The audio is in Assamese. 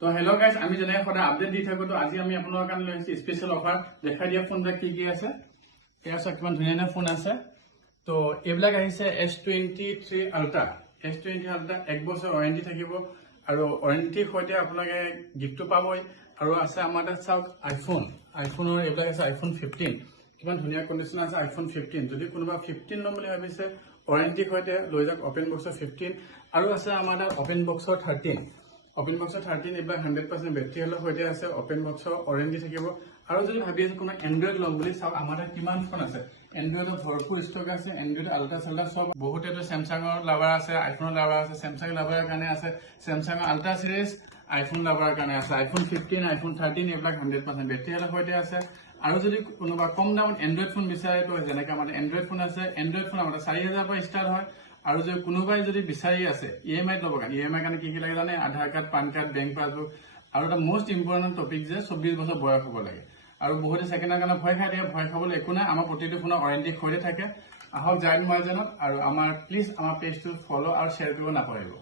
তো হেল্ল' গাইজ, আমি যেনেকৈ সদায় আপডেট দি থাকোঁ, তো আজি আমি আপোনালোকৰ কাৰণে লৈ আহিছোঁ স্পেচিয়েল অফাৰ। দেখাই দিয়া ফোনবিলাক কি আছে। এয়া চাওক কিমান ধুনীয়া ধুনীয়া ফোন আছে। তো এইবিলাক আহিছে S23 Ultra। S23 Ultra 1 বছৰ ৱাৰেণ্টি থাকিব আৰু ৱাৰেণ্টিৰ সৈতে আপোনালোকে গিফ্টটো পাবই। আৰু আছে আমাৰ তাত চাওক আইফোনৰ এইবিলাক আছে iPhone 15। কিমান ধুনীয়া কণ্ডিশ্যন আছে iPhone 15। যদি কোনোবা 15 ল'ম বুলি ভাবিছে ৱাৰেণ্টিৰ সৈতে লৈ যাওক অপেন বক্সৰ 15। আৰু আছে আমাৰ তাত অপেন বক্সৰ 13। অপেন বক্সৰ 13 এইবিলাক 100% বেটাৰী হেলৰ সৈতে আছে। অপেন বক্সৰ ৱাৰেণ্টি থাকিব। আৰু যদি ভাবি আছে কোনো এণ্ড্ৰইড ল'ম বুলি, চাওক আমাৰ তাত কিমান ফোন আছে। এণ্ড্ৰইডৰ ভৰপূৰ ষ্টক আছে। এণ্ড্ৰইড আল্ট্ৰা চাল্ট্ৰা চব। বহুতেতো চেমচাঙৰ লাভাৰ আছে, আইফোনৰ লাভাৰ আছে। চেমচাং লাভাৰৰ কাৰণে আছে চেমচাঙৰ আল্ট্ৰা চিৰিজ, আইফোন লাভাৰৰ কাৰণে আছে iPhone 15, iPhone 13 এইবিলাক 100% বেটাৰী হেলৰ সৈতে আছে। আৰু যদি কোনোবা কম দামত এণ্ড্ৰইড ফোন বিচাৰে, তো যেনেকৈ আমাৰ এণ্ড্ৰইড ফোন আছে। এণ্ড্ৰইড ফোন আমাৰ 4000 পৰা ষ্টাৰ্ট হয়। আৰু যদি কোনোবাই যদি বিচাৰি আছে EMI ল'ব কাৰণে, EMI কাৰণে কি লাগে জানে? Aadhaar card, PAN card, bank passbook. আৰু এটা মষ্ট ইম্পৰ্টেণ্ট টপিক যে 24 বছৰ বয়স হ'ব লাগে। আৰু বহুতে ছেকেণ্ডৰ কাৰণে ভয় খাই থাকে। ভয় খাবলৈ একো নাই, আমাৰ প্ৰতিটো ফোনৰ ৱাৰেণ্টি সৈতে থাকে। আহক জাইন মাৰ্জেনত। আৰু প্লিজ আমাৰ পেজটো ফ'ল' আৰু শ্বেয়াৰ কৰিব নাপাহৰিব।